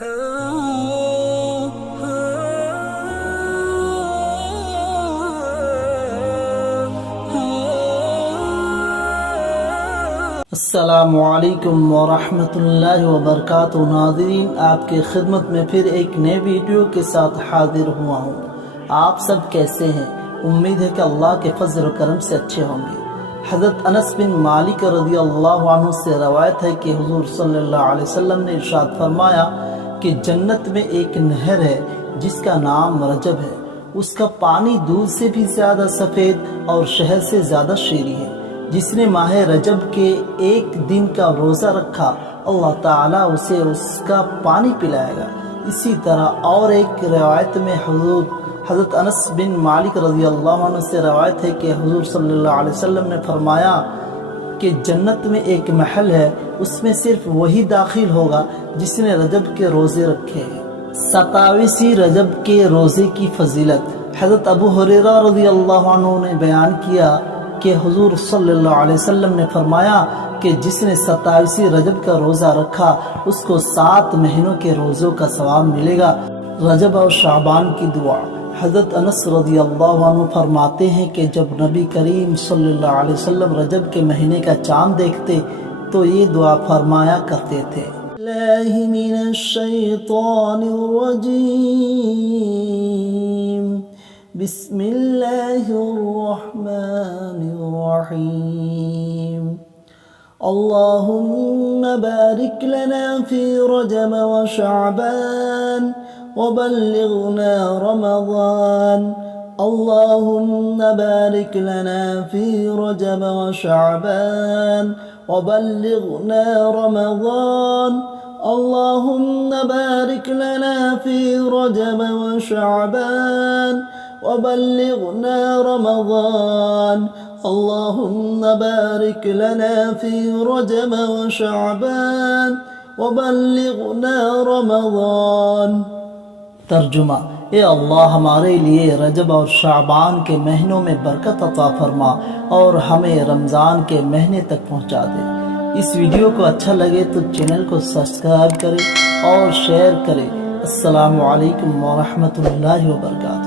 अस्सलामुअलैकुम वरहमतुल्लाहि वबरकातुहू। नाज़रीन, आपके खिदमत में फिर एक नए वीडियो के साथ हाजिर हुआ हूँ। आप सब कैसे हैं? उम्मीद है कि अल्लाह के फजल और करम से अच्छे होंगे। हजरत अनस बिन मालिक रज़ियल्लाहु अन्हु से रवायत है कि हुजूर सल्लल्लाहु अलैहि वसल्लम ने इरशाद फरमाया कि जन्नत में एक नहर है जिसका नाम रजब है। उसका पानी दूध से भी ज़्यादा सफ़ेद और शहद से ज़्यादा शीरी है। जिसने माहे रजब के एक दिन का रोज़ा रखा, अल्लाह ताला उसे उसका पानी पिलाएगा। इसी तरह और एक रिवायत में हज़रत अनस बिन मालिक रज़ियल्लाहु अन्हु से रवायत है कि हुजूर सल्लल्लाहु अलैहि वसल्लम ने फरमाया कि जन्नत में एक महल है, उसमें सिर्फ वही दाखिल होगा जिसने रजब के रोज़े रखे हैं। 27वीं रजब के रोज़े की फजीलत। हज़रत अबू हुरैरा रज़ियल्लाहु अन्हु ने बयान किया कि हुजूर सल्लल्लाहु अलैहि वसल्लम ने फरमाया कि जिसने 27वीं रजब का रोज़ा रखा उसको 7 महीनों के रोज़ों का सवाब मिलेगा। रजब और शाबान की दुआ। हज़रत अनस रज़ियल्लाहु अन्हु फरमाते हैं कि जब नबी करीम सल्लल्लाहु अलैहि वसल्लम रजब के महीने का चाँद देखते तो ये दुआ फरमाया करते थे, बिस्मिल्लाहिर्रहमानिर्रहीम। अल्लाहुम्मा बारिक लना फी रजब व शअबान व बल्लिगना रमज़ान। अल्लाहुम्मा बारिक लना फी रजब व शअबान व बल्लिगना रमज़ान। अल्लाहुम्मा बारिक लना फी रजब व शअबान वबल्लिगना रमज़ान। अल्लाहुम्मा बारिक लना फी रजब व शअबान वबल्लिगना रमज़ान। तर्जुमा। ए अल्लाह, हमारे लिए रजब और शाबान के महीनों में बरकत अता फरमा और हमें रमज़ान के महीने तक पहुँचा दे। इस वीडियो को अच्छा लगे तो चैनल को सब्सक्राइब करें और शेयर करें। अस्सलामुअलैकुम वरहमतुल्लाहि वबरकातुहू।